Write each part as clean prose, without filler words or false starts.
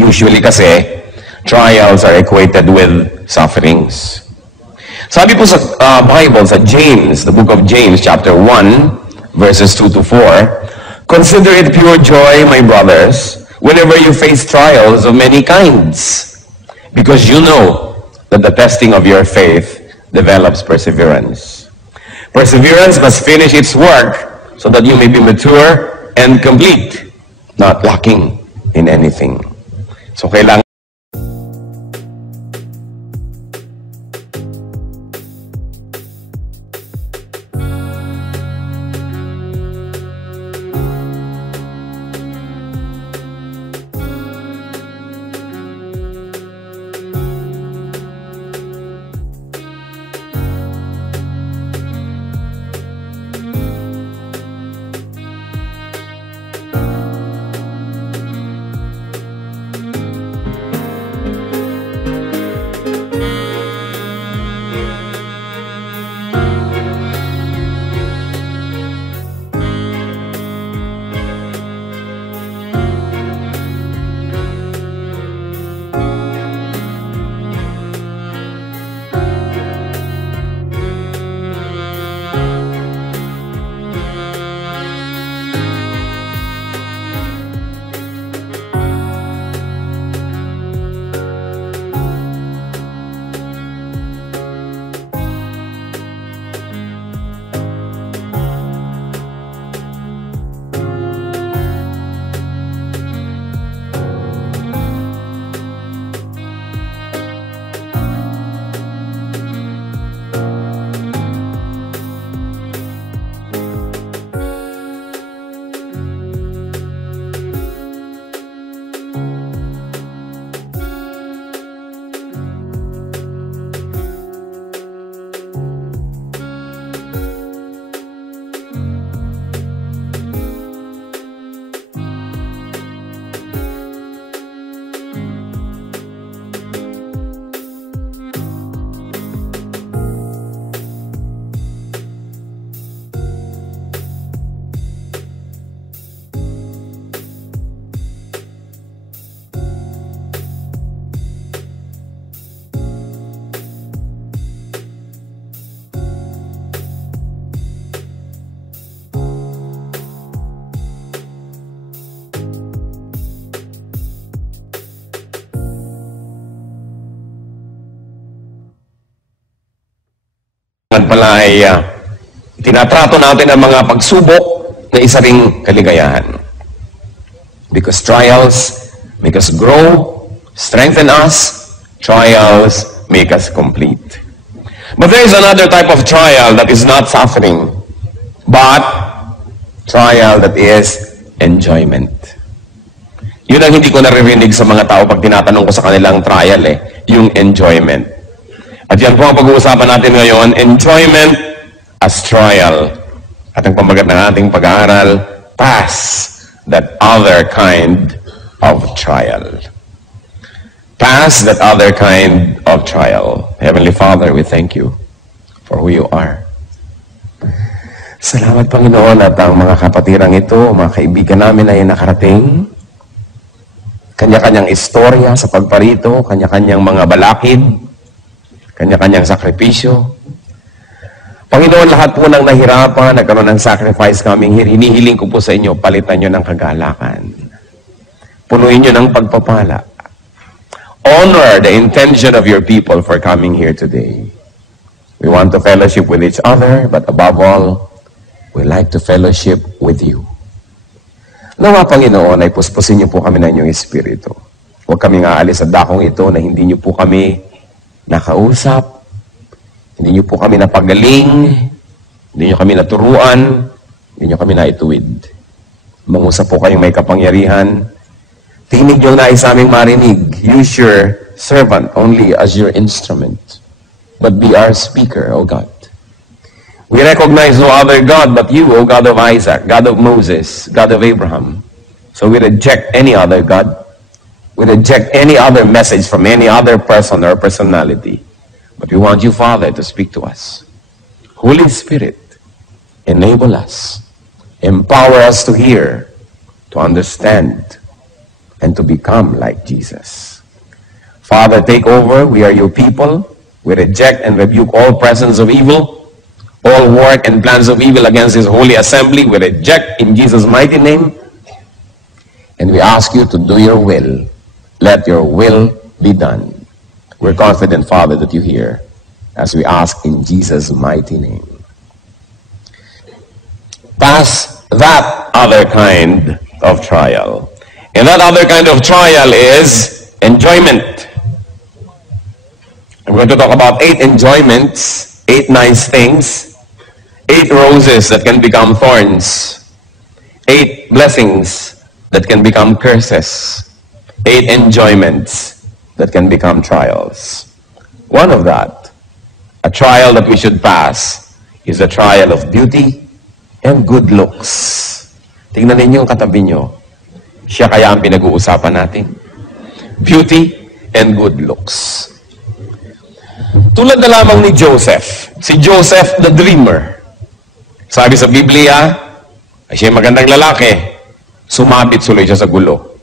Usually kasi, trials are equated with sufferings. Sabi po sa Bible, sa James, the book of James, chapter 1, verses 2 to 4, "Consider it pure joy, my brothers, whenever you face trials of many kinds, because you know that the testing of your faith develops perseverance. Perseverance must finish its work so that you may be mature and complete, not lacking in anything." So kailangan pala ay tinatrato natin ang mga pagsubok na isa ring kaligayahan. Because trials make us grow, strengthen us, trials make us complete. But there is another type of trial that is not suffering, but trial that is enjoyment. Yun ang hindi ko naririnig sa mga tao pag tinatanong ko sa kanilang trial, yung enjoyment. At yan po ang pag-uusapan natin ngayon, enjoyment as trial. At ang pamagat ng ating pag-aaral, pass that other kind of trial. Pass that other kind of trial. Heavenly Father, we thank you for who you are. Salamat, Panginoon, at ang mga kapatirang ito, mga kaibigan namin ay nakarating. Kanya-kanyang istorya sa pagparito, kanya-kanyang mga balakid, kanya-kanyang sakripisyo. Panginoon, lahat po ng nahirapan, nagkaroon ng sacrifice coming here, hinihiling ko po sa inyo, palitan nyo ng kagalakan. Punuin nyo ng pagpapala. Honor the intention of your people for coming here today. We want to fellowship with each other, but above all, we like to fellowship with you. Nawa, Panginoon, ay puspusin niyo po kami ng inyong Espiritu. Huwag kaming aalis sa dakong ito na hindi niyo po kami nakausap, hindi niyo po kami napagaling, hindi niyo kami naturuan, hindi niyo kami naituwid. Mangusap po kayong may kapangyarihan. Tinig niyo nais aming marinig. Use your servant only as your instrument, but be our speaker, O God. We recognize no other God but you, O God of Isaac, God of Moses, God of Abraham. So we reject any other God. We reject any other message from any other person or personality. But we want you, Father, to speak to us. Holy Spirit, enable us. Empower us to hear, to understand, and to become like Jesus. Father, take over. We are your people. We reject and rebuke all presence of evil, all work and plans of evil against this holy assembly. We reject in Jesus' mighty name. And we ask you to do your will. Let your will be done. We're confident, Father, that you hear as we ask in Jesus' mighty name. Pass that other kind of trial. And that other kind of trial is enjoyment. I'm going to talk about 8 enjoyments, 8 nice things, 8 roses that can become thorns, 8 blessings that can become curses, 8 enjoyments that can become trials. One of that, a trial that we should pass, is a trial of beauty and good looks. Tingnan ninyo yung katabi nyo. Siya kaya ang pinag-uusapan natin. Beauty and good looks. Tulad na lamang ni Joseph. Si Joseph the dreamer. Sabi sa Biblia, siya magandang lalaki. Sumabit suloy siya sa gulo.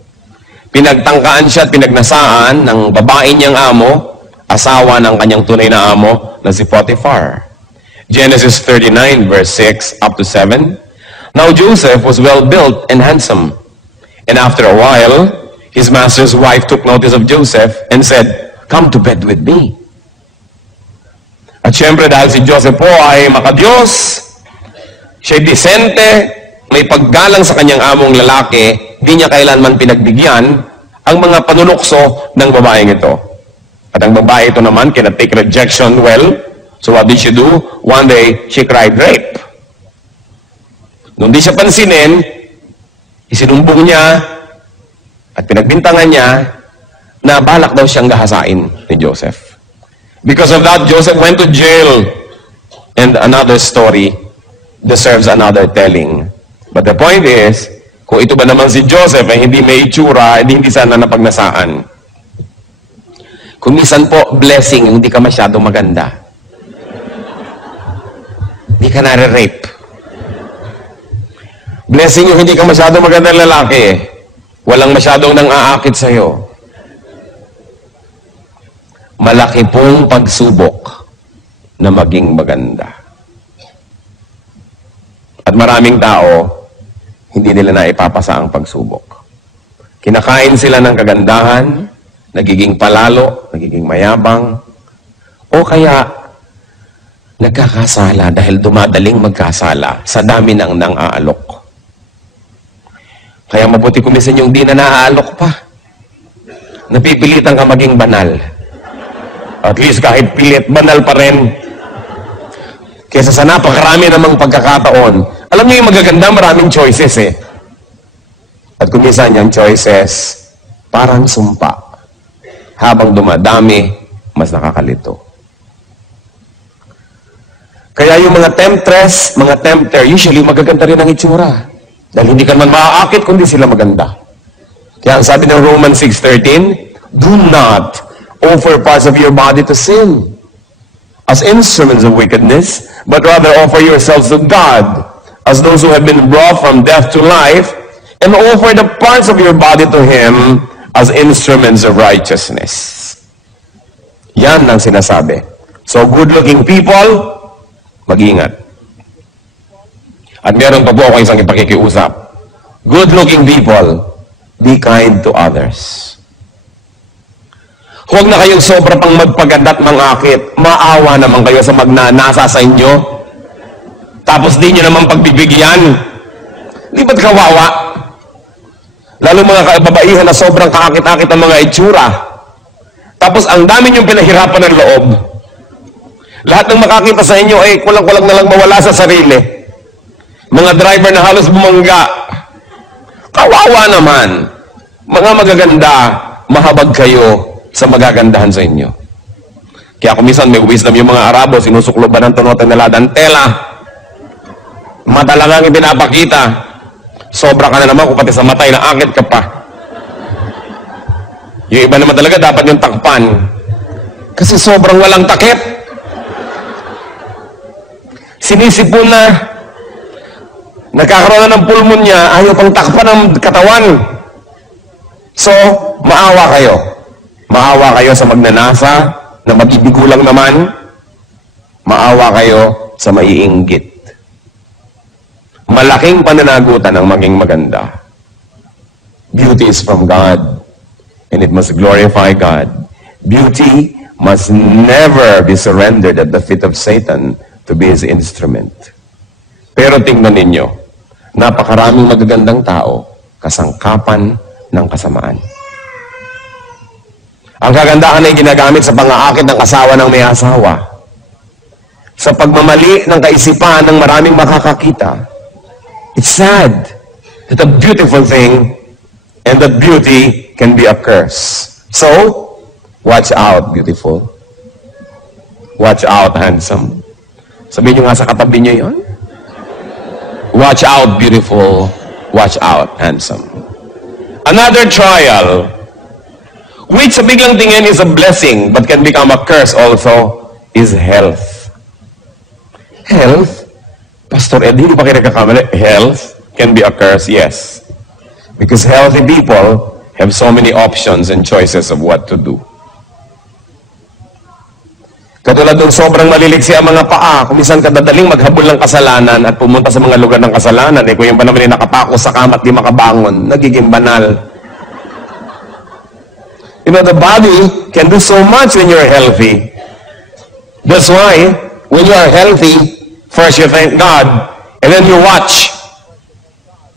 Pinagtangkaan siya at pinagnasaan ng babae niyang amo, asawa ng kanyang tunay na amo na si Potiphar. Genesis 39 verse 6 up to 7. Now Joseph was well built and handsome. And after a while, his master's wife took notice of Joseph and said, "Come to bed with me." At syempre dahil si Joseph po ay makadiyos, siya'y disente, may paggalang sa kanyang among lalaki, di niya kailanman pinagbigyan ang mga panunukso ng babaeng ito. At ang babae ito naman, cannot take rejection well. So what did she do? One day, she cried rape. Nung di siya pansinin, isinumbong niya at pinagbintangan niya na balak daw siyang gahasain ni Joseph. Because of that, Joseph went to jail. And another story deserves another telling. But the point is, kung ito ba naman si Joseph ay hindi may itsura, hindi sana napagnasaan. Kung minsan po, blessing, hindi ka masyado maganda. Hindi ka nare-rape. Blessing yung hindi ka masyado magandang lalaki. Walang masyadong nang-aakit sa'yo. Malaki pong pagsubok na maging maganda. At maraming tao, hindi nila na ipapasa ang pagsubok. Kinakain sila ng kagandahan, nagiging palalo, nagiging mayabang, o kaya nagkakasala dahil dumadaling magkasala sa dami ng nang-aalok. Kaya mabuti kumisan yung di na naaalok pa. Napipilitan ka maging banal. At least kahit pilit, banal pa rin. Kesa sa napakarami namang pagkakataon. Alam niyo yung magaganda, maraming choices eh. At kumisan yung choices, parang sumpa. Habang dumadami, mas nakakalito. Kaya yung mga temptress, mga tempter, usually magaganda rin ang itsura. Dahil hindi ka naman maaakit kundi sila maganda. Kaya ang sabi ng Romans 6:13, do not offer parts of your body to sin as instruments of wickedness, but rather offer yourselves to God as those who have been brought from death to life, and offer the parts of your body to Him as instruments of righteousness. Yan ang sinasabi. So good-looking people, mag-ingat. At meron pa po ako isang ipakikiusap. Good-looking people, be kind to others. Huwag na kayong sobra pang magpaganda at mangakit. Maawa naman kayo sa magnanasa sa inyo. Tapos di nyo naman pagbibigyan. Di ba't kawawa? Lalo mga kababaihan na sobrang kakakit-akit ang mga itsura. Tapos ang dami nyong pinahirapan ng loob. Lahat ng makakita sa inyo ay kulang-kulang na lang mawala sa sarili. Mga driver na halos bumangga. Kawawa naman. Mga magaganda, mahabag kayo sa magagandahan sa inyo. Kaya kung minsan may wisdom yung mga Arabo, sinusukloban ng tunotan nila dantela. Mata lang ang ipinapakita. Sobra ka na naman kung pati sa matay na akit ka pa. Yung iba naman talaga dapat yung takpan. Kasi sobrang walang takip. Sinisipon na. Nagkakaroon na ng pulmonya, ayaw pang takpan ng katawan. So, maawa kayo. Maawa kayo sa magnanasa, na mabibigo lang naman. Maawa kayo sa maiinggit. Malaking pananagutan ang maging maganda. Beauty is from God, and it must glorify God. Beauty must never be surrendered at the feet of Satan to be his instrument. Pero tingnan ninyo, napakaraming magagandang tao, kasangkapan ng kasamaan. Ang kagandahan ay ginagamit sa pang-aakit ng asawa ng may asawa. Sa pagmamali ng kaisipan ng maraming makakakita. It's sad that a beautiful thing and that beauty can be a curse. So, watch out, beautiful. Watch out, handsome. Sabihin nyo nga sa katabi nyo yun. Watch out, beautiful. Watch out, handsome. Another trial, which sa biglang tingin is a blessing but can become a curse also, is health. Health? Pastor Ed, hindi pa kayo nagkakamali? Health can be a curse, yes. Because healthy people have so many options and choices of what to do. Katulad ng sobrang maliliksi ang mga paa, kung minsan kadadaling maghabol ng kasalanan at pumunta sa mga lugar ng kasalanan, kung yung pa naman nakapako sa kama at di makabangon, nagiging banal. You know, the body can do so much when you're healthy. That's why, when you are healthy, first you thank God, and then you watch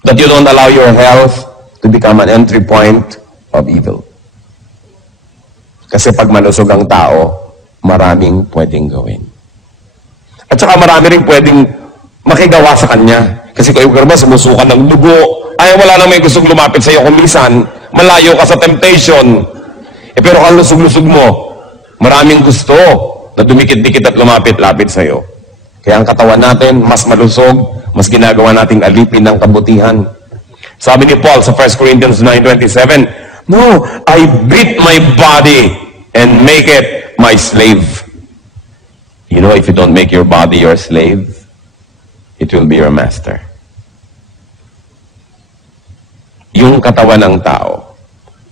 that you don't allow your health to become an entry point of evil. Kasi pag malusog ang tao, maraming pwedeng gawin. At saka marami rin pwedeng makigawa sa kanya. Kasi kung ikaw ba sumusukan ng dugo, ay wala na may gustong lumapit sa iyo kung minsan, malayo ka sa temptation. Pero kung lusog-lusog mo, maraming gusto na dumikit-dikit at lumapit-lapit sa iyo. Kaya ang katawan natin, mas malusog, mas ginagawa nating alipin ng kabutihan. Sabi ni Paul sa 1 Corinthians 9:27, no, I beat my body and make it my slave. You know, if you don't make your body your slave, it will be your master. Yung katawan ng tao,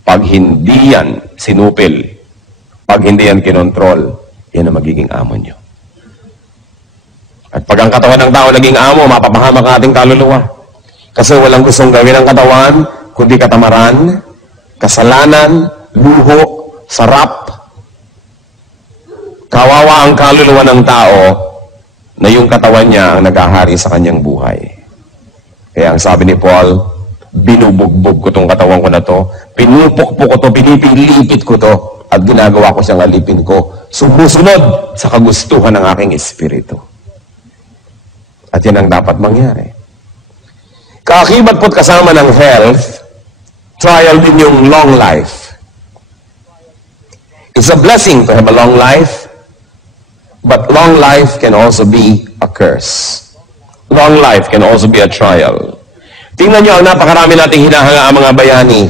pag hindi yan sinupil, pag hindi yan kinontrol, yan ang magiging amo nyo. At pag ang katawan ng tao naging amo, mapapahamak ang ating kaluluwa. Kasi walang gustong gawin ang katawan, kundi katamaran, kasalanan, luho, sarap. Kawawa ang kaluluwa ng tao na yung katawan niya ang naghahari sa kanyang buhay. Kaya ang sabi ni Paul, binubugbog ko tong katawan ko na to, pinupukpok ko to, pinipilipit ko to, at ginagawa ko siyang alipin ko, sumusunod sa kagustuhan ng aking espiritu. At yan ang dapat mangyari. Kaakibat po't kasama ng health, trial din yung long life. It's a blessing to have a long life, but long life can also be a curse. Long life can also be a trial. Tingnan nyo, ang napakarami nating hinahanga ang mga bayani,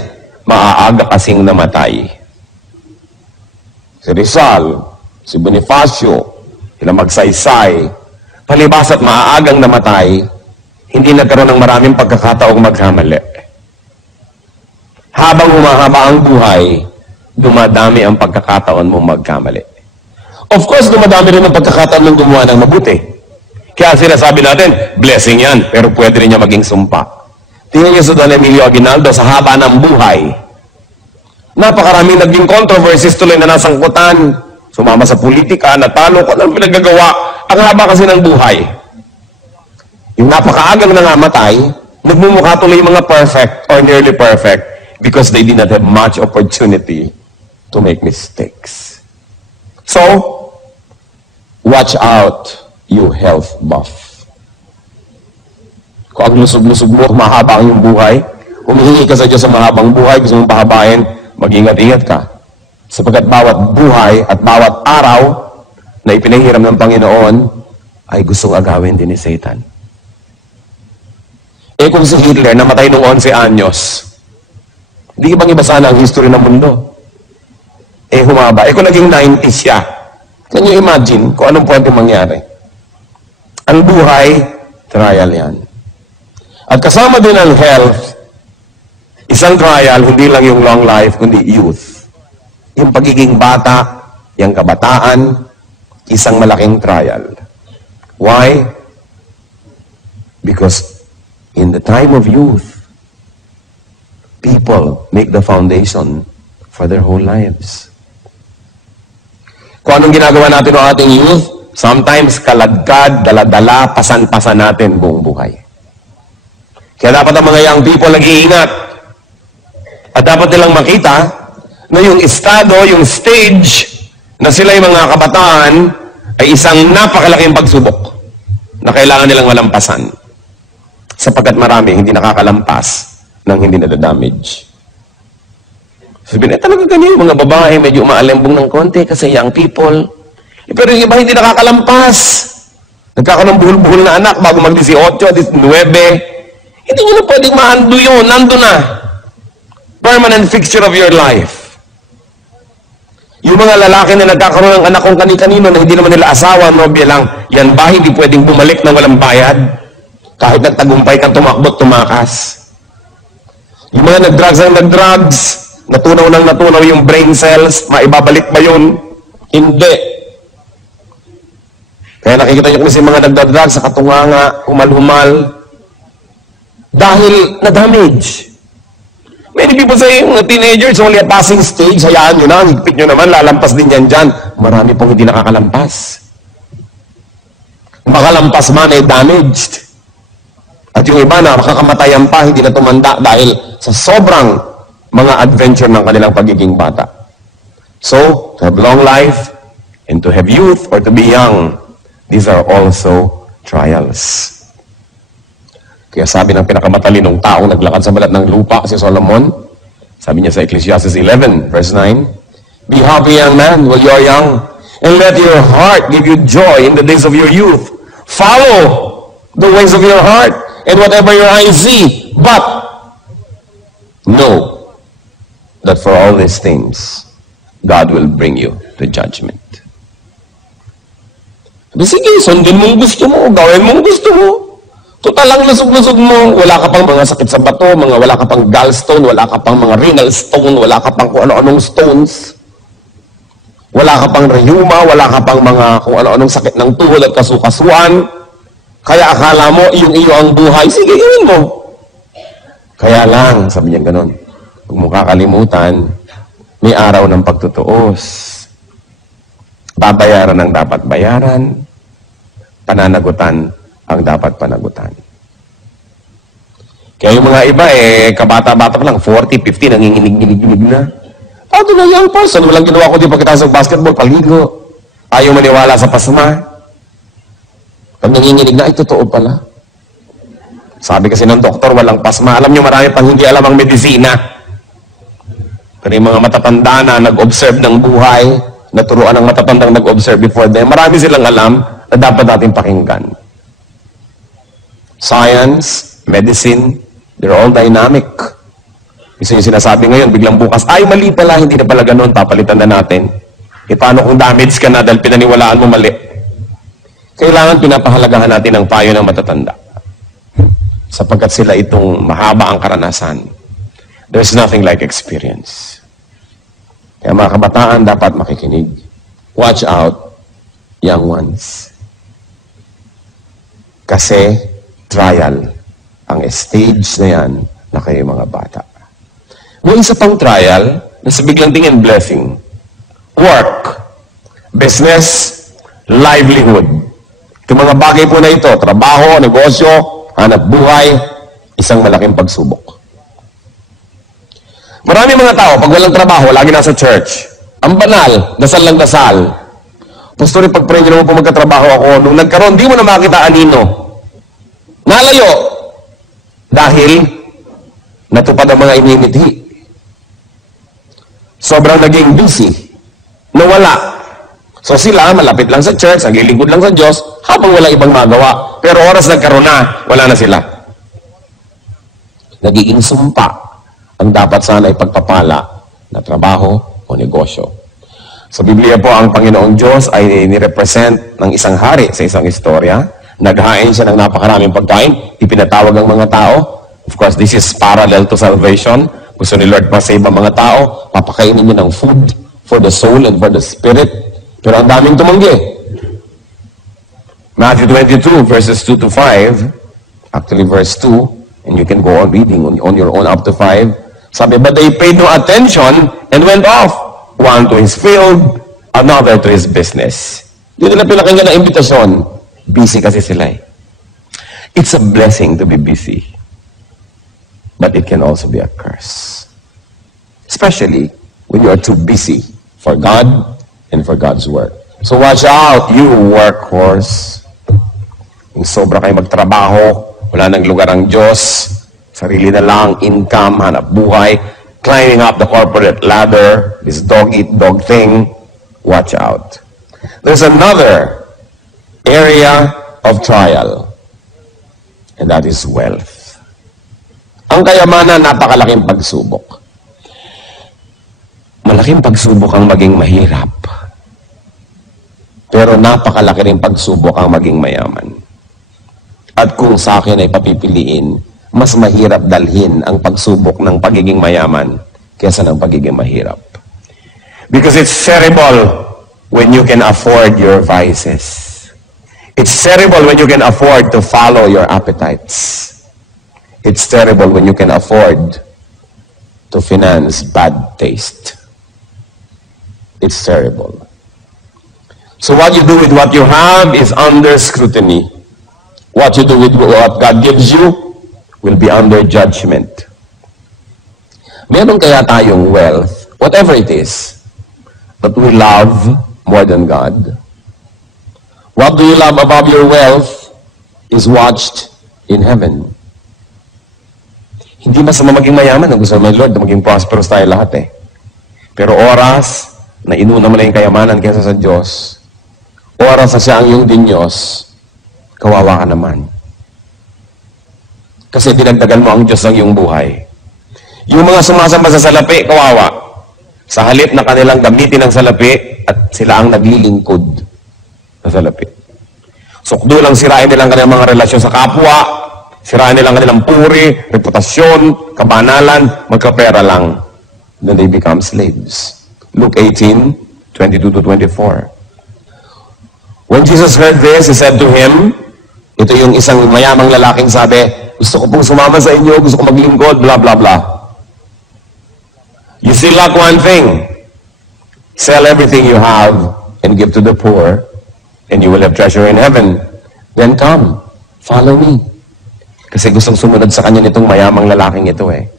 maaaga kasing namatay. Si Rizal, si Bonifacio, sila Magsaysay, palibas at maaagang namatay, hindi nagkaroon ng maraming pagkakataong magkamali. Habang humahaba ang buhay, dumadami ang pagkakataon mo magkamali. Of course, dumadami rin ang pagkakataon ng gumawa ng mabuti. Kaya sinasabi natin, blessing yan, pero pwede rin niya maging sumpa. Tingnan niyo sa Don Emilio Aguinaldo, sa haba ng buhay, napakaraming naging controversies tuloy na nasangkutan, sumama sa politika, natalo ko ng pinagagawa. Ang haba kasi ng buhay. Yung napakaagang nangamatay, nagmumukha tuloy yung mga perfect or nearly perfect because they did not have much opportunity to make mistakes. So, watch out, you health buff. Kung ang lusog-lusog mo, mahaba ang iyong buhay, humihingi ka sa Diyos sa mahabang buhay, gusto mong pahabain, mag-ingat-ingat ka. Sapagkat bawat buhay at bawat araw na ipinahiram ng Panginoon ay gustong agawin din ni Satan. Kung si Hitler namatay noong 11 anyos, hindi ibang iba sana ang history ng mundo. Humaba. Kung naging 90 siya, can you imagine kung anong pwede mangyari? Ang buhay, trial yan. At kasama din ang health, Isang trial, hindi lang yung long life, kundi youth. Yung pagiging bata, yung kabataan, isang malaking trial. Why? Because in the time of youth, people make the foundation for their whole lives. Kung anong ginagawa natin ng ating youth, sometimes kaladkad, daladala, pasan-pasan natin buong buhay. Kaya dapat ang mga young people nag-iingat. At dapat nilang makita na yung estado, yung stage na sila yung mga kabataan ay isang napakalaking pagsubok na kailangan nilang malampasan. Sapagkat marami hindi nakakalampas nang hindi nadadamage. Sabihin, talaga ganyan, yung mga babae medyo umaalembong ng konti kasi young people. Pero yung iba hindi nakakalampas. Nagkakaroon ng buhol-buhol na anak bago mag-18, 19. Hindi nyo na pwedeng mahando yun. Nando na. Permanent fixture of your life. Yung mga lalaki na nagkakaroon ng anak kung kani-kanino na hindi naman nila asawa, nobya lang, yan ba hindi pwedeng bumalik ng walang bayad? Kahit nagtagumpay kang tumakbot, tumakas. Yung mga nag-drugs, natunaw yung brain cells, maibabalik ba yun? Hindi. Kaya nakikita nyo kasi mga nagdadrugs sa katunganga, humal-humal, dahil na-damage. Many people say, mga teenagers, only a passing stage, hayaan nyo na, higpit nyo naman, lalampas din yan dyan. Marami pong hindi nakakalampas. Makalampas man ay damaged. At yung iba na makakamatayan pa, hindi na tumanda dahil sa sobrang mga adventure ng kanilang pagiging bata. So, to have long life, and to have youth, or to be young, these are also trials. Kaya sabi ng pinakamatalinong taong naglakad sa balat ng lupa, si Solomon, sabi niya sa Ecclesiastes 11, verse 9, Be happy, young man, while you are young, and let your heart give you joy in the days of your youth. Follow the ways of your heart, and whatever your eyes see, but know that for all these things, God will bring you to judgment. Sige, sundin mong gusto mo, gawin mong gusto mo. Total lang lusog-lusog mo, wala ka pang mga sakit sa bato, wala ka pang gallstone, wala ka pang mga renal stone, wala ka pang kung ano-anong stones, wala ka pang rheuma, wala ka pang mga kung ano-anong sakit ng tuhod at kasukasuan. Kaya akala mo, iyo ang buhay, sige, gawin mo. Kaya lang, sabi niya ganun, huwag mo kakalimutan, may araw ng pagtutuos. Babayaran ang dapat bayaran, pananagutan ang dapat panagutan. Kaya yung mga iba, kabata-bata pa lang, 40, 50, nanginginig-ginig na. Ito na young person, walang ginawa ko di pagkatapos ng basketball, paligo. Ayaw maniwala sa pasma. Pag nanginginig na, ay totoo pala. Sabi kasi ng doktor, walang pasma. Alam nyo, marami pang hindi alam ang medisina. Pero yung mga matatanda na nag-observe ng buhay, naturuan ng matatandang nag-observe before them, marami silang alam na dapat natin pakinggan. Science, medicine, they're all dynamic. Isa yung sinasabi ngayon, biglang bukas, ay mali pala, hindi na pala ganun, papalitan na natin. Paano kung damage ka na dahil pinaniwalaan mo mali? Kailangan pinapahalagahan natin ang payo ng matatanda. Sapagkat sila itong mahaba ang karanasan. There's nothing like experience. Kaya mga kabataan dapat makikinig. Watch out, young ones. Kasi trial ang stage na yan na kayo mga bata. May isa pang trial na sa biglang tingin blessing. Work, business, livelihood. Itong mga bagay po na ito, trabaho, negosyo, hanap buhay, isang malaking pagsubok. Marami mga tao, pag walang trabaho, lagi nasa church. Ang banal, dasal lang dasal. Pastor, pag-pray nyo naman po magkatrabaho ako. Nung nagkaroon, di mo na makita anino. Nalayo. Dahil, natupad ang mga inimithi. Sobrang naging busy. Nawala. So sila, malapit lang sa church, naglilingkod lang sa Diyos, habang wala ibang magawa. Pero oras nagkaroon na, wala na sila. Nagiging sumpa ang dapat sana ipagpapala na trabaho o negosyo. Sa Biblia po, ang Panginoong Diyos ay nirepresent ng isang hari sa isang istorya. Naghain siya ng napakaraming pagkain, ipinatawag ang mga tao, Of course, this is parallel to salvation. Gusto ni Lord pa-save ang mga tao, papakainin niya ng food for the soul and for the spirit. Pero ang daming tumanggi. Matthew 22, verses 2 to 5, actually verse 2, and you can go on reading on your own up to 5. Sabi, but they paid no attention and went off. One to his field, another to his business. Hindi nila pinakinggan ang imbitasyon. Busy kasi sila eh. It's a blessing to be busy. But it can also be a curse. Especially when you are too busy for God and for God's work. So watch out, you workhorse. Yung sobra kayo magtrabaho, wala nang lugar ang Diyos, sarili na lang, income, hanap buhay, climbing up the corporate ladder, this dog-eat-dog thing, watch out. There's another area of trial, and that is wealth. Ang kayamanan, napakalaking pagsubok. Malaking pagsubok ang maging mahirap. Pero napakalaki rin pagsubok ang maging mayaman. At kung sa akin ay papipiliin, mas mahirap dalhin ang pagsubok ng pagiging mayaman kaysa ng pagiging mahirap. Because it's terrible when you can afford your vices. It's terrible when you can afford to follow your appetites. It's terrible when you can afford to finance bad taste. It's terrible. So what you do with what you have is under scrutiny. What you do with what God gives you will be under judgment. Meron kaya tayong wealth, whatever it is, that we love more than God? What do you love above your wealth is watched in heaven. Hindi masama maging mayaman. Ang gusto naman Lord na maging prosperous tayo lahat eh. Pero oras na inuna mo na yung kayamanan kaysa sa Diyos, oras na siya ang iyong Diyos, kawawa ka naman. Kasi dinagdagan mo ang Diyos ng iyong buhay. Yung mga sumasamba sa salapi, kawawa. Sa halip na kanilang gamitin ang salapi at sila ang naglilingkod sa salapi. Sukdo lang sirain nilang kanilang mga relasyon sa kapwa, sirain nilang kanilang puri, reputasyon, kabanalan, magkapera lang. Then they become slaves. Luke 18, 22 to 24. When Jesus heard this, He said to him, ito yung isang mayamang lalaking sabi, gusto ko pong sumama sa inyo, gusto ko maglingkod, blah, blah, blah. You still lack one thing. Sell everything you have and give to the poor, and you will have treasure in heaven. Then come, follow me. Kasi gustong sumunod sa kanya nitong mayamang lalaking ito eh.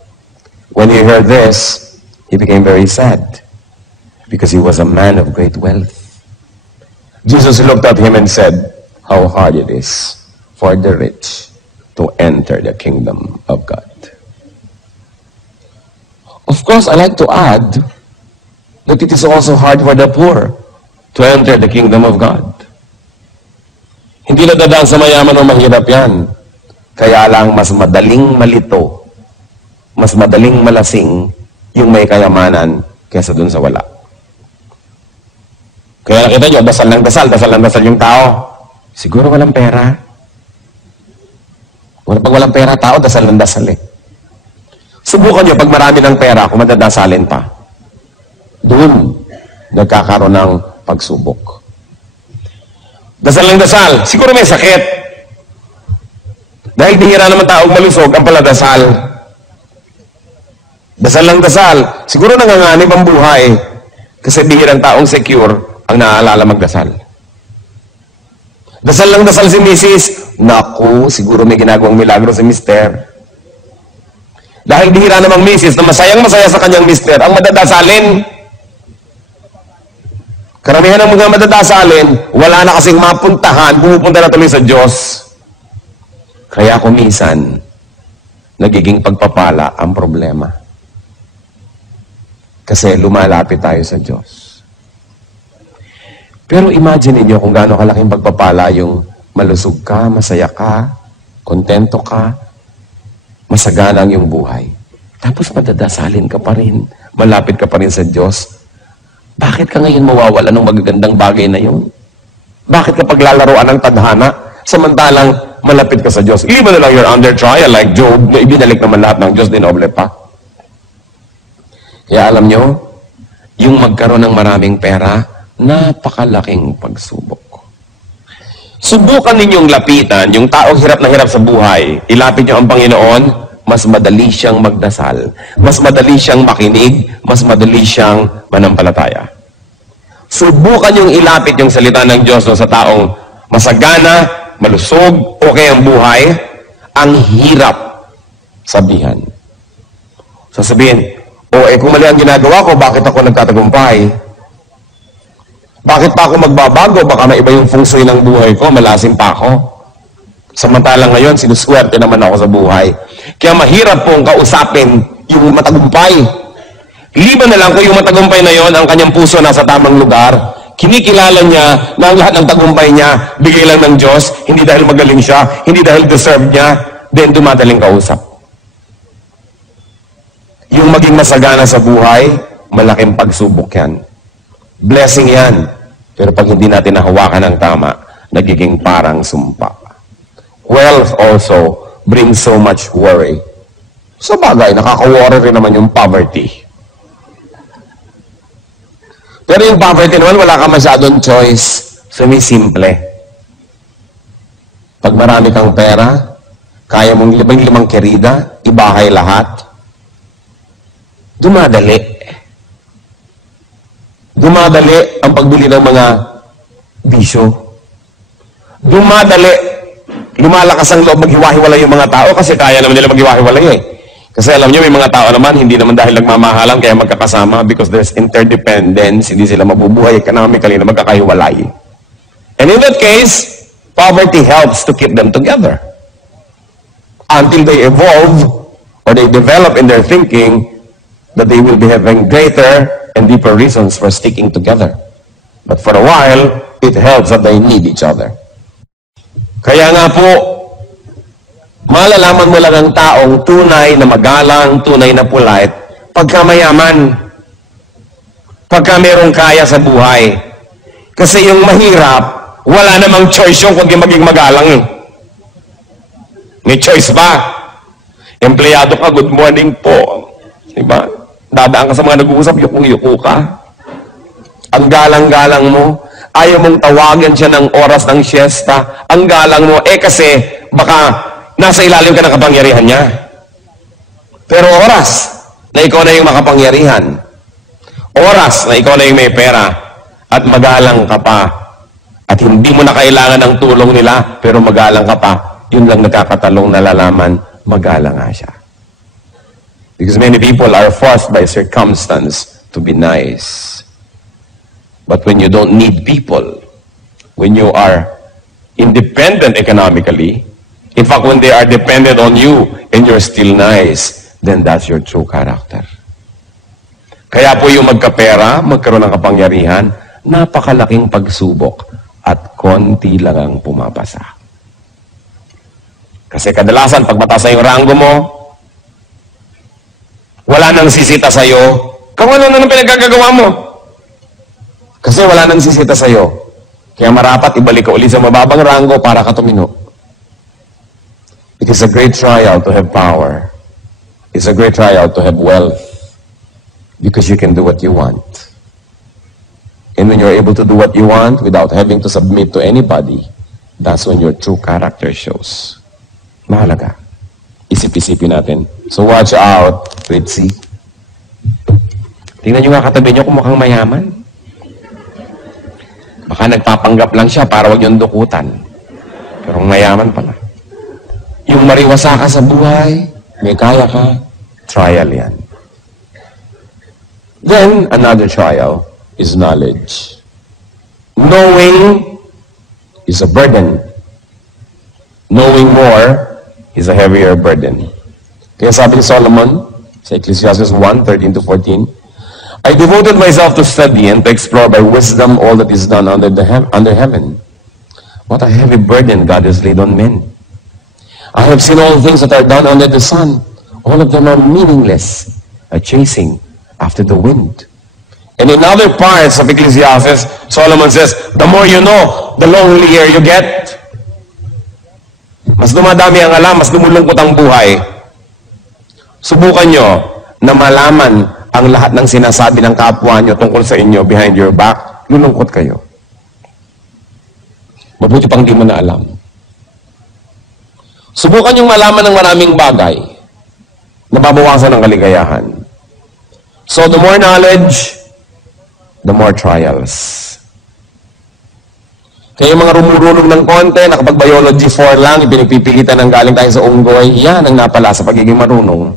When he heard this, he became very sad because he was a man of great wealth. Jesus looked at him and said, how hard it is for the rich to enter the kingdom of God. Of course, I like to add that it is also hard for the poor to enter the kingdom of God. Hindi na dadaan sa mayaman o mahirap yan. Kaya lang mas madaling malito, mas madaling malasing yung may kayamanan kaysa dun sa wala. Kaya nakita nyo, dasal ng dasal yung tao. Siguro walang pera. Pag walang pera tao, dasal ng dasal eh. Subukan nyo, pag marami ng pera, kung madadasalin pa. Doon, nagkakaroon ng pagsubok. Dasal ng dasal, siguro may sakit. Dahil bihira naman taong malusog ang paladasal. Dasal lang dasal. Siguro nanganganib ang buhay. Kasi bihirang taong secure ang naaalala magdasal. Dasal lang dasal si Mrs. Naku, siguro may ginagawang milagro si Mr. Dahil bihira namang Mrs. na masayang-masaya sa kanyang Mr. ang madadasalin. Karamihan ng mga madadasalin, wala na kasing mapuntahan, pumupunta na tuloy sa Diyos. Kaya kung minsan, nagiging pagpapala ang problema. Kasi lumalapit tayo sa Diyos. Pero imagine niyo kung gaano kalaking pagpapala yung malusog ka, masaya ka, kontento ka, masagana ang iyong buhay. Tapos madadasalin ka pa rin, malapit ka pa rin sa Diyos. Bakit ka ngayon mawawala ng magagandang bagay na yun? Bakit ka paglalaroan ng tadhana, samantalang malapit ka sa Diyos. Liban na lang you're under trial like Job, na ibinalik naman lahat ng Diyos, dinoble pa. Kaya alam nyo, yung magkaroon ng maraming pera, napakalaking pagsubok. Subukan ninyong lapitan, yung taong hirap na hirap sa buhay, ilapit nyo ang Panginoon, mas madali siyang magdasal, mas madali siyang makinig, mas madali siyang manampalataya. Subukan yung ilapit yung salita ng Diyos sa taong masagana, malusog, okay ang buhay, ang hirap sabihan. Sasabihin, kung mali ang ginagawa ko, bakit ako nagtatagumpay? Bakit pa ako magbabago? Baka maiba yung feng shui ng buhay ko, malasim pa ako. Samantalang ngayon, sinuswerte naman ako sa buhay. Kaya mahirap pong kausapin yung matagumpay. Liban na lang kung yung matagumpay na yon, ang kanyang puso nasa tamang lugar, kinikilala niya na ang lahat ng tagumpay niya, bigay lang ng Diyos, hindi dahil magaling siya, hindi dahil deserve niya, then dumadaling kausap. Yung maging masagana sa buhay, malaking pagsubok yan. Blessing yan. Pero pag hindi natin nahawakan ng tama, nagiging parang sumpa. Wealth also brings so much worry. Sa bagay, nakaka-worry rin naman yung poverty. Pero yung poverty naman, wala ka masyadong choice. Sumi-simple. Pag marami kang pera, kaya mong limang kerida, ibahay lahat, dumadali ang pagbili ng mga bisyo. Lumalakas ang loob maghiwa-hiwalay yung mga tao kasi kaya naman nila maghiwa-hiwalay eh. Kasi alam nyo, may mga tao naman, hindi naman dahil nagmamahalan kaya magkakasama because there's interdependence, hindi sila mabubuhay economically na magkakahiwalay. And in that case, poverty helps to keep them together. Until they evolve or they develop in their thinking that they will be having greater and deeper reasons for sticking together. But for a while, it helps that they need each other. Kaya nga po, malalaman mo lang ang taong tunay na magalang, tunay na polite, pagka mayaman, pagka merong kaya sa buhay. Kasi yung mahirap, wala namang choice yung kundi maging magalang eh. May choice ba? Empleyado ka, good morning po. Diba? Dadaan ka sa mga nag-uusap, yukong-yuko ka. Ang galang-galang mo, ayaw mong tawagan siya ng oras ng siesta. Ang galang mo, kasi baka nasa ilalim ka ng kapangyarihan niya. Pero oras na ikaw na yung makapangyarihan, oras na ikaw na yung may pera, at magalang ka pa, at hindi mo na kailangan ng tulong nila, pero magalang ka pa, yun lang nagkakatalong nalalaman, magalang nga siya. Because many people are forced by circumstance to be nice. But when you don't need people, when you are independent economically, in fact, when they are dependent on you and you're still nice, then that's your true character. Kaya po yung magkapera, magkaroon ng kapangyarihan, napakalaking pagsubok at konti lang ang pumapasa. Kasi kadalasan, pag mataas na yung ranggo mo, wala nang sisita sa'yo, kung ano nang pinagkagagawa mo. Kasi wala nang sisita sa'yo. Kaya marapat ibalik ka ulit sa mababang ranggo para ka tumino. It is a great trial to have power. It's a great trial to have wealth. Because you can do what you want. And when you're able to do what you want without having to submit to anybody, that's when your true character shows. Mahalaga. Isip-isipin natin. So watch out, Ritzy. Tingnan nyo nga katabi nyo kung mukhang mayaman. Baka nagpapanggap lang siya para wag yung dukutan. Pero mayaman pala. Yung mariwasa ka sa buhay, may kaya ka, trial yan. Then, another trial is knowledge. Knowing is a burden. Knowing more is a heavier burden. Kaya sabi ni Solomon, sa Ecclesiastes 1:13-14, I devoted myself to study and to explore by wisdom all that is done under heaven. What a heavy burden God has laid on men. I have seen all things that are done under the sun. All of them are meaningless, a chasing after the wind. And in other parts of Ecclesiastes, Solomon says, the more you know, the lonelier you get. Mas dumadami ang alam, mas lumulungkot ang buhay. Subukan nyo na malaman ang lahat ng sinasabi ng kapwa nyo tungkol sa inyo behind your back, lulungkot kayo. Mabuti pang di mo na alam. Subukan yung malaman ng maraming bagay na babawasan ng kaligayahan. So the more knowledge, the more trials. Kaya yung mga rumurulong ng konti, nakapag-biology 4 lang, ipinagpipilitan ng galing tayo sa unggoy, yan ang napala sa pagiging marunong.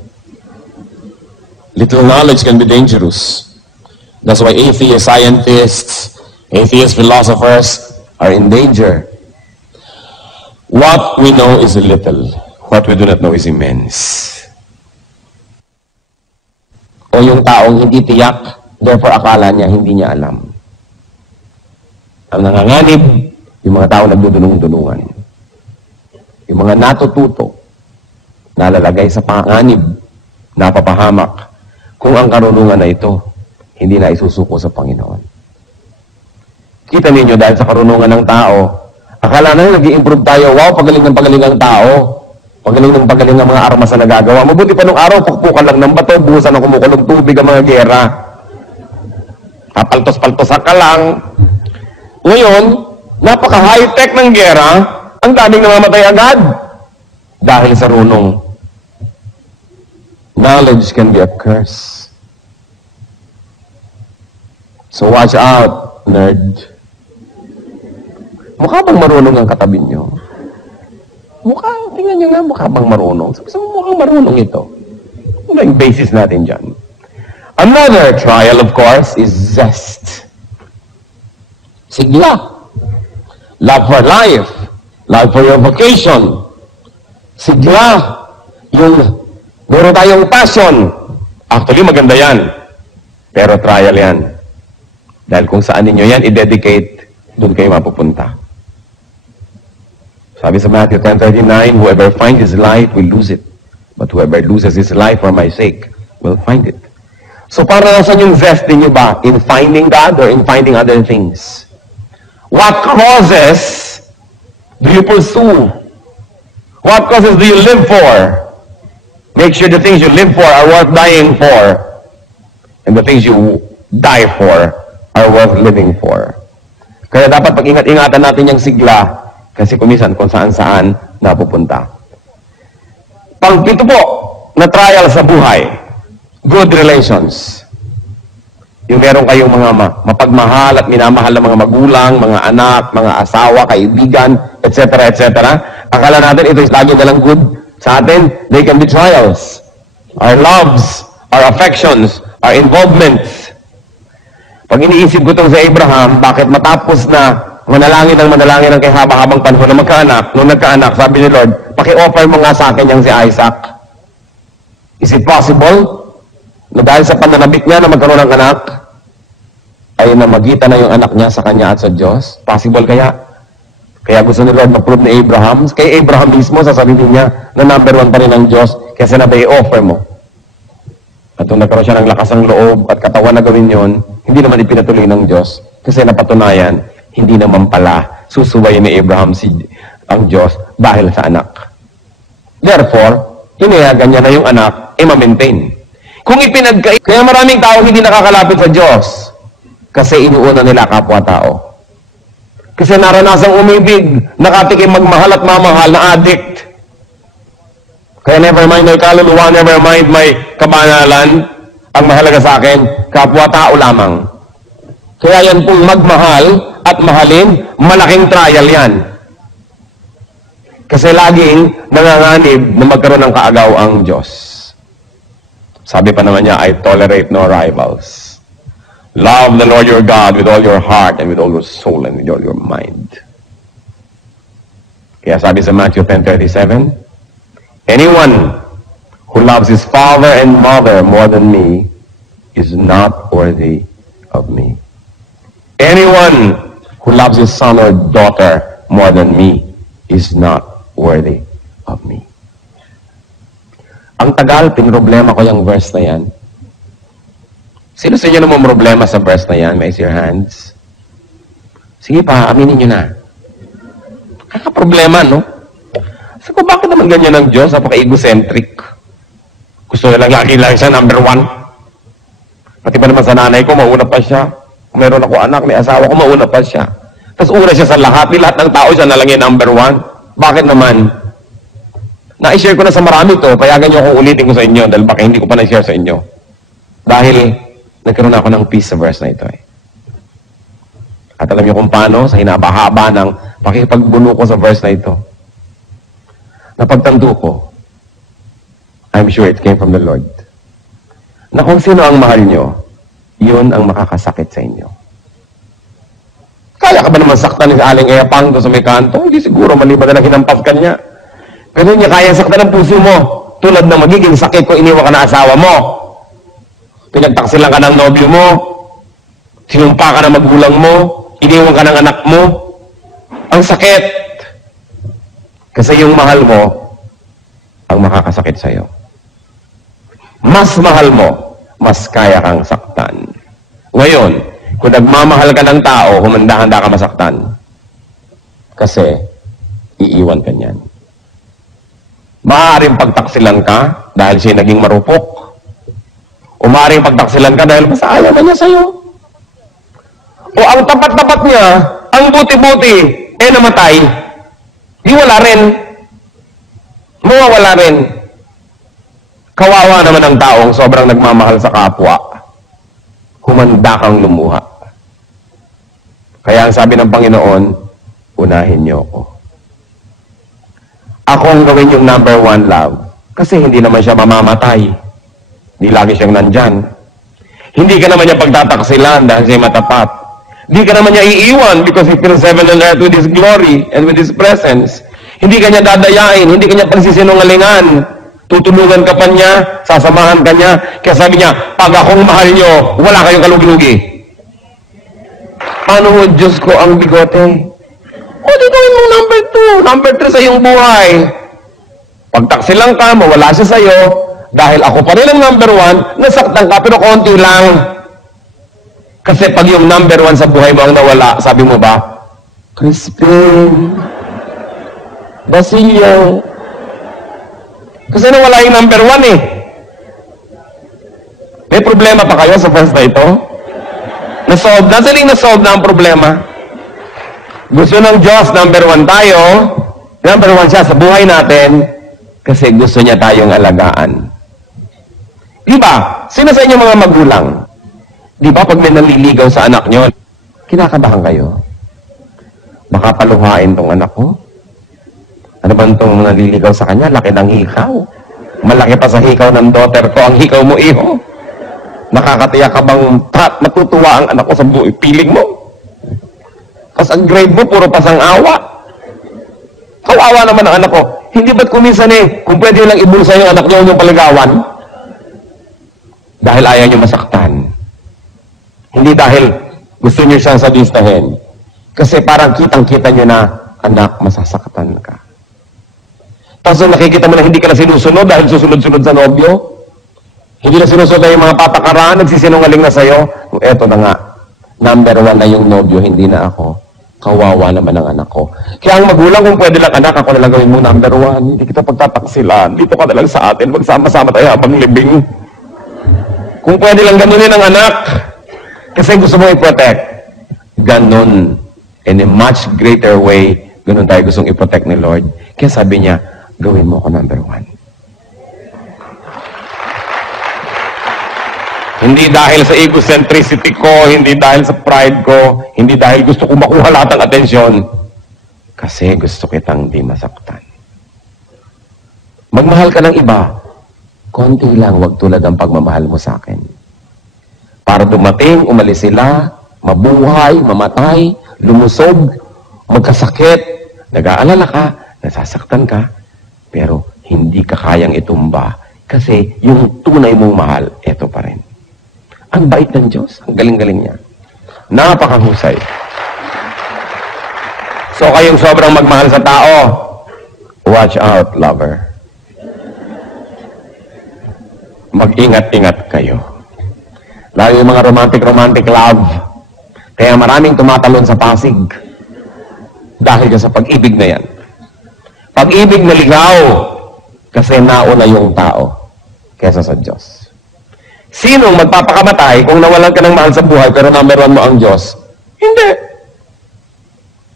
Little knowledge can be dangerous. That's why atheist scientists, atheist philosophers are in danger. What we know is little. What we do not know is immense. O yung taong hindi tiyak, therefore akala niya, hindi niya alam. Ang nanganganib, yung mga tao nagdudunong-dunungan. Yung mga natututo, nalalagay sa panganib, napapahamak, kung ang karunungan na ito, hindi na isusuko sa Panginoon. Kita ninyo, dahil sa karunungan ng tao, akala na nag-i-improve tayo, wow, pagaling ng tao, pagaling ng mga armas na nagagawa. Mabuti pa nung araw, pukpukan lang ng bato, buhusan ng kumukulong tubig ang mga gera. Kapaltos-paltosan ka lang. Ngayon, napaka-high-tech ng gera, ang daming namamatay agad. Dahil sa runong. Knowledge can be a curse. So watch out, nerd. Mukha bang marunong ang katabi nyo? Tingnan nyo nga, mukha bang marunong? Sabi mo, mukhang marunong ito. Ano yung basis natin dyan? Another trial, of course, is zest. Sigla. Love for life. Love for your vocation. Sigla. Yung meron tayong passion. Actually, maganda yan. Pero trial yan. Dahil kung saan ninyo yan, i-dedicate, doon kayo mapupunta. Sabi sa Matthew 10:39, whoever finds his life will lose it. But whoever loses his life for my sake will find it. So para nasan yung zest niyo ba? In finding God or in finding other things? What causes do you pursue? What causes do you live for? Make sure the things you live for are worth dying for. And the things you die for are worth living for. Kaya dapat pag-ingat-ingatan natin yung sigla kasi kumisan kung saan-saan napupunta. Pang-pito po na trial sa buhay, good relations. Yung meron kayong mga mapagmahal at minamahal ng mga magulang, mga anak, mga asawa, kaibigan, etc., etc. Akala natin ito is lagi nalang good sa atin. They can be trials. Our loves, our affections, our involvements. Pag iniisip ko itong sa Abraham, bakit matapos na manalangin ng kay haba-habang panahon na magkaanak, nung nagkaanak, sabi ni Lord, paki-offer mo nga sa akin yung si Isaac. Is it possible na dahil sa pananabik niya na magkaroon ng anak, ay namagitan na yung anak niya sa kanya at sa Diyos? Possible kaya? Kaya gusto ni Lord mag-prove ni Abraham. Kay Abraham mismo, sasabihin niya na number 1 pa rin ang Diyos, kasi i-offer mo. At nung nagkaroon siya ng lakas ng loob at katawan na gawin yon, hindi naman ipinatuloy ng Diyos. Kasi napatunayan, hindi naman pala susubayin ni Abraham ang Diyos dahil sa anak. Therefore, hinayagan niya na yung anak, ma-maintain. Kung kaya maraming tao hindi nakakalapit sa Diyos kasi inuuna nila kapwa-tao. Kasi naranasang umibig, nakatikim magmahal at mamahal na addict. Kaya never mind my kaluluwa, never mind my kabanalan, ang mahalaga sa akin, kapwa-tao lamang. Kaya yan pong magmahal at mahalin, malaking trial yan. Kasi laging nanganganib na magkaroon ng kaagaw ang Diyos. Sabi pa naman niya, I tolerate no rivals. Love the Lord your God with all your heart and with all your soul and with all your mind. Kaya sabi sa Matthew 10:37, anyone who loves his father and mother more than me is not worthy of me. Anyone who loves his son or daughter more than me is not worthy of me. Ang tagal, pinroblema ko yung verse na yan. Sino sa inyo naman problema sa verse na yan? Raise your hands. Sige pa, aminin nyo na. Kakaproblema, no? Sabi ko, bakit naman ganyan ang Diyos? Napaka-egocentric. Gusto na lagi lang siya, number one. Pati ba naman sa nanay ko, mauna pa siya. Kung meron ako anak, may asawa ko, mauna pa siya. Tapos una siya sa lahat. Di lahat ng tao siya na lang yung number one. Bakit naman? Na-share ko na sa marami to, payagan niyo kung ulitin ko sa inyo dahil baka hindi ko pa na-share sa inyo. Dahil nagkaroon ako ng peace sa verse na ito. At alam niyo kung paano, sa hinaba-haba ng pakipagbuno ko sa verse na ito. Napagtanto ko, I'm sure it came from the Lord, na kung sino ang mahal nyo, yun ang makakasakit sa inyo. Kaya ka ba naman saktan ni Aling Epang doon sa may kanto? Hindi siguro, maliban na lang hinampas ka niya. Pero hindi niya kaya saktan ang puso mo. Tulad ng magiging sakit kung iniwan ka na asawa mo. Pinagtaksilan ka ng nobyo mo. Sinumpa ka ng magulang mo. Iniwan ka ng anak mo. Ang sakit. Kasi yung mahal mo, ang makakasakit sa'yo. Mas mahal mo, mas kaya kang saktan. Ngayon, kung nagmamahal ka ng tao, humanda-handa ka masaktan. Kasi, iiwan ka niyan. Maaaring pagtaksilan ka dahil siya naging marupok. O maaaring pagtaksilan ka dahil basta ayaw na niya sa'yo. O ang tapat-tapat niya, ang buti-buti, namatay. Di wala rin. Mawawala rin. Kawawa naman ang taong sobrang nagmamahal sa kapwa. Humanda kang lumuha. Kaya ang sabi ng Panginoon, unahin niyo ako. Ako ang gawin yung number one love. Kasi hindi naman siya mamamatay. Hindi lagi siyang nandyan. Hindi ka naman niya pagtataksilan dahil siya matapat. Hindi ka naman niya iiwan because He fills heaven and earth with His glory and with His presence. Hindi ka niya dadayain, hindi ka niya pagsisinungalingan. Tutulungan ka pa niya, sasamahan ka niya. Kaya sabi niya, pag akong mahal niyo, wala kayong kalugi-lugi. Ano mo, Diyos ko, ang bigote? O, di gawin mo number 2, number 3 sa iyong buhay. Pagtaksilan ka, mawala siya sa'yo, dahil ako pa rin ang number 1, nasaktan ka, pero konti lang. Kasi pag yung number 1 sa buhay mo ang nawala, sabi mo ba, Crispin, Basilio, kasi nawala yung number 1 eh. May problema pa kayo sa verse na ito? Nasolve na? Saling nasolve na ang problema. Gusto ng Diyos, number 1 tayo. Number 1 siya sa buhay natin kasi gusto niya tayong alagaan. Diba? Sino sa inyo mga magulang? Diba pag may naliligaw sa anak nyo, kinakabahan kayo? Baka paluhain tong anak ko? Ano ba itong naliligaw sa kanya? Laki ng hikaw. Malaki pa sa hikaw ng daughter ko. Ang hikaw mo, iho. Nakakatiyak ka bang matutuwa ang anak ko sa piling mo? Kasi ang grade mo, puro pasang-awa. Kawawa naman ang anak ko. Hindi ba't kuminsan kung pwede lang ibulsa yung anak niyo yung paligawan? Dahil ayaw niyo masaktan. Hindi dahil gusto niyo siyang sadistahin. Kasi parang kitang-kita niyo na, anak, masasaktan ka. Tapos nakikita mo na hindi ka na sinusunod dahil susunod-sunod sa nobyo. Hindi na sinusunod na yung mga patakaran, nagsisinungaling na sa'yo. Eto na nga, number 1 na yung nobyo, hindi na ako. Kawawa naman ang anak ko. Kaya ang magulang, kung pwede lang, anak, ako na lang gawin mo number 1. Hindi kita pagtataksilan. Dito ka na lang sa atin. Magsama-sama tayo habang libing. Kung pwede lang ganunin ang anak. Kasi gusto mo i-protect. Ganon. In a much greater way, ganon tayo gustong i-protect ni Lord. Kaya sabi niya, gawin mo ako number 1. Hindi dahil sa egocentricity ko, hindi dahil sa pride ko, hindi dahil gusto ko makuha lahat ng atensyon. Kasi gusto kitang di masaktan. Magmahal ka ng iba, konti lang, wag tulad ang pagmamahal mo sa akin. Para dumating, umalis sila, mabuhay, mamatay, lumusog, magkasakit, nag-aalala ka, nasasaktan ka, pero hindi ka kayang itumba kasi yung tunay mong mahal, eto pa rin. Ang bait ng Diyos, ang galing-galing niya. Napakahusay. So kayong sobrang magmahal sa tao, watch out, lover. Mag-ingat-ingat kayo. Lalo yung mga romantic love. Kaya maraming tumatalon sa Pasig. Dahil sa pag-ibig na yan. Pag-ibig na ligaw, kasi nauna yung tao kesa sa Diyos. Sinong magpapakamatay kung nawalan ka ng mahal sa buhay pero number 1 mo ang Diyos? Hindi.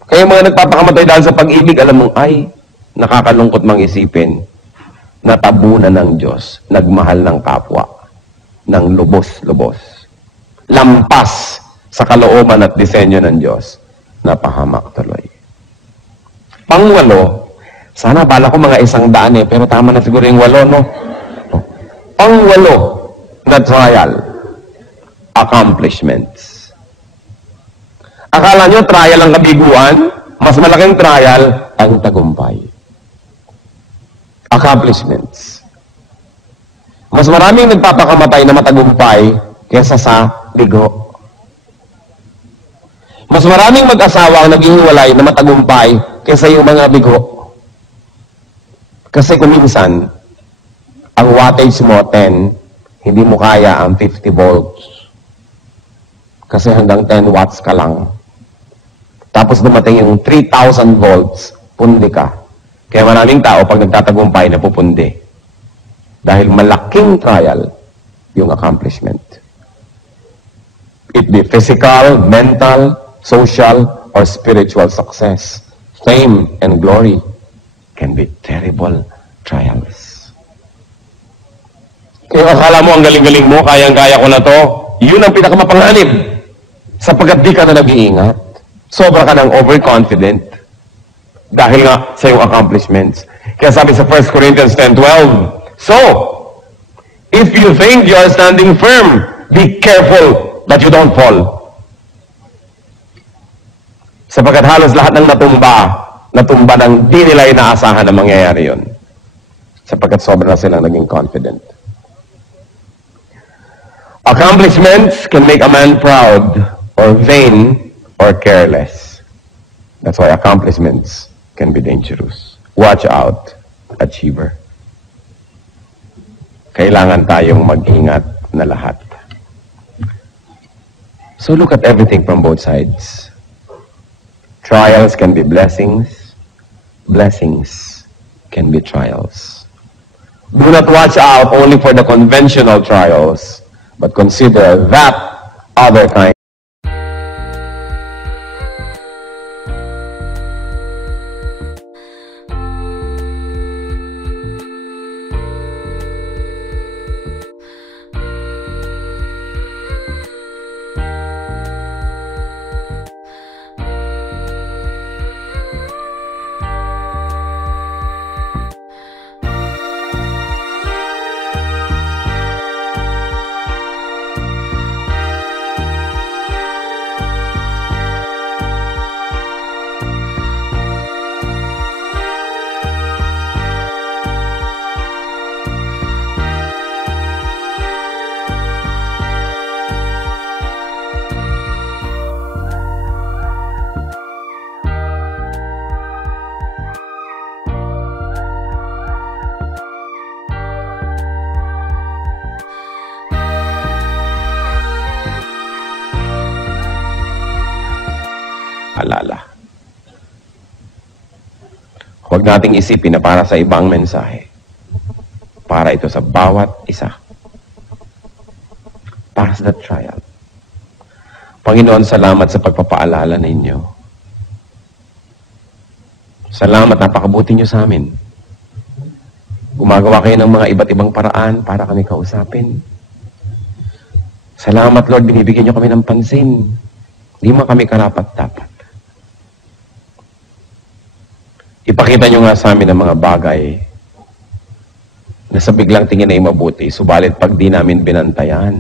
Kaya mga nagpapakamatay dahil sa pag-ibig, alam mong, ay, nakakalungkot mang isipin, natabunan ng Diyos, nagmahal ng kapwa, ng lubos-lubos. Lampas sa kalooban at disenyo ng Diyos, napahamak tuloy. Pangwalo, sana bala ko mga 100 pero tama na siguro yung 8, no? Pangwalo na trial, accomplishments. Akala nyo trial ang kabiguan? Mas malaking trial ang tagumpay. Accomplishments. Mas maraming nagpapakamatay na matagumpay kesa sa bigo. Mas maraming mag-asawa ang naghihiwalay na matagumpay kesa yung mga bigo. Kasi kung minsan, ang wattage mo 10, hindi mo kaya ang 50 volts. Kasi hanggang 10 watts ka lang. Tapos dumating yung 3,000 volts, pundi ka. Kaya maraming tao pag nagtatagumpay na pupundi. Dahil malaking trial yung accomplishment. It be physical, mental, social, or spiritual success. Fame and glory can be terrible trials. Kaya akala mo ang galing-galing mo, kayang-kaya ko na to, yun ang pinakamapanganib. Sapagkat di ka na nag-iingat. Sobra ka ng overconfident. Dahil nga sa iyong accomplishments. Kaya sabi sa 1 Corinthians 10:12, so, if you think you are standing firm, be careful that you don't fall. Sapagkat halos lahat ng natumba ng di nila inaasahan na mangyayari yun. Sapagkat sobra na silang naging confident. Accomplishments can make a man proud, or vain, or careless. That's why accomplishments can be dangerous. Watch out, achiever. Kailangan tayong mag-ingat na lahat. So look at everything from both sides. Trials can be blessings. Blessings can be trials. Do not watch out only for the conventional trials, but consider that other kind. Alala. Huwag nating isipin na para sa ibang mensahe. Para ito sa bawat isa. Para sa trial. Panginoon, salamat sa pagpapaalala ninyo. Salamat, napakabuti nyo sa amin. Gumagawa kayo ng mga iba't ibang paraan para kami kausapin. Salamat, Lord, binibigyan nyo kami ng pansin. Hindi mo kami karapat-dapat. Ipakita nyo nga sa amin ang mga bagay na sa biglang tingin ay mabuti, subalit pag di namin binantayan,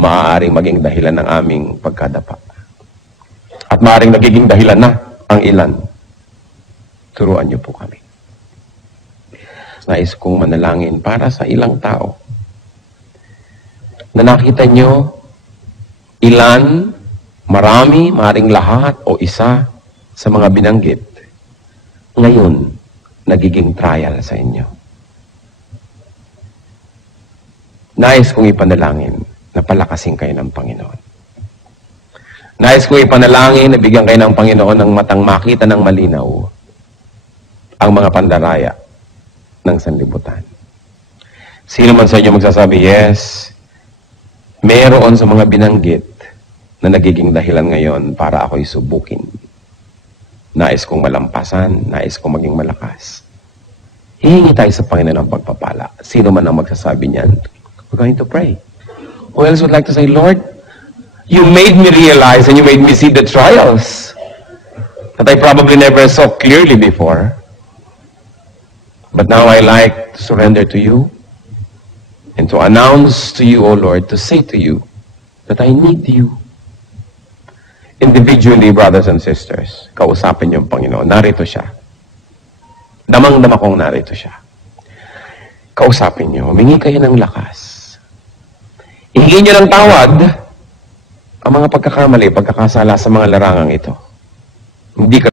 maaaring maging dahilan ng aming pagkadapa. At maaaring nagiging dahilan na ang ilan. Turuan nyo po kami. Nais kong manalangin para sa ilang tao na nakita nyo ilan, marami, maaaring lahat o isa sa mga binanggit ngayon, nagiging trial sa inyo. Nais kong ipanalangin na palakasin kayo ng Panginoon. Nais kong ipanalangin na bigyan kayo ng Panginoon ng matang makita ng malinaw ang mga pandaraya ng sanlibutan. Sino man sa inyo magsasabi, yes, meron sa mga binanggit na nagiging dahilan ngayon para ako'y subukin. Nais kong malampasan, nais kong maging malakas. Hihingi tayo sa Panginoon ng pagpapala. Sino man ang magsasabi niyan, we're going to pray. Who else would like to say, Lord, you made me realize and you made me see the trials that I probably never saw clearly before. But now I like to surrender to you and to announce to you, O Lord, to say to you that I need you. Individually, brothers and sisters, kausapin niyo ang Panginoon. Narito siya. Damang-dama kong narito siya. Kausapin niyo. Humingi kayo ng lakas. Ihingi niyo ng tawad ang mga pagkakamali, pagkakasala sa mga larangang ito. Hindi ka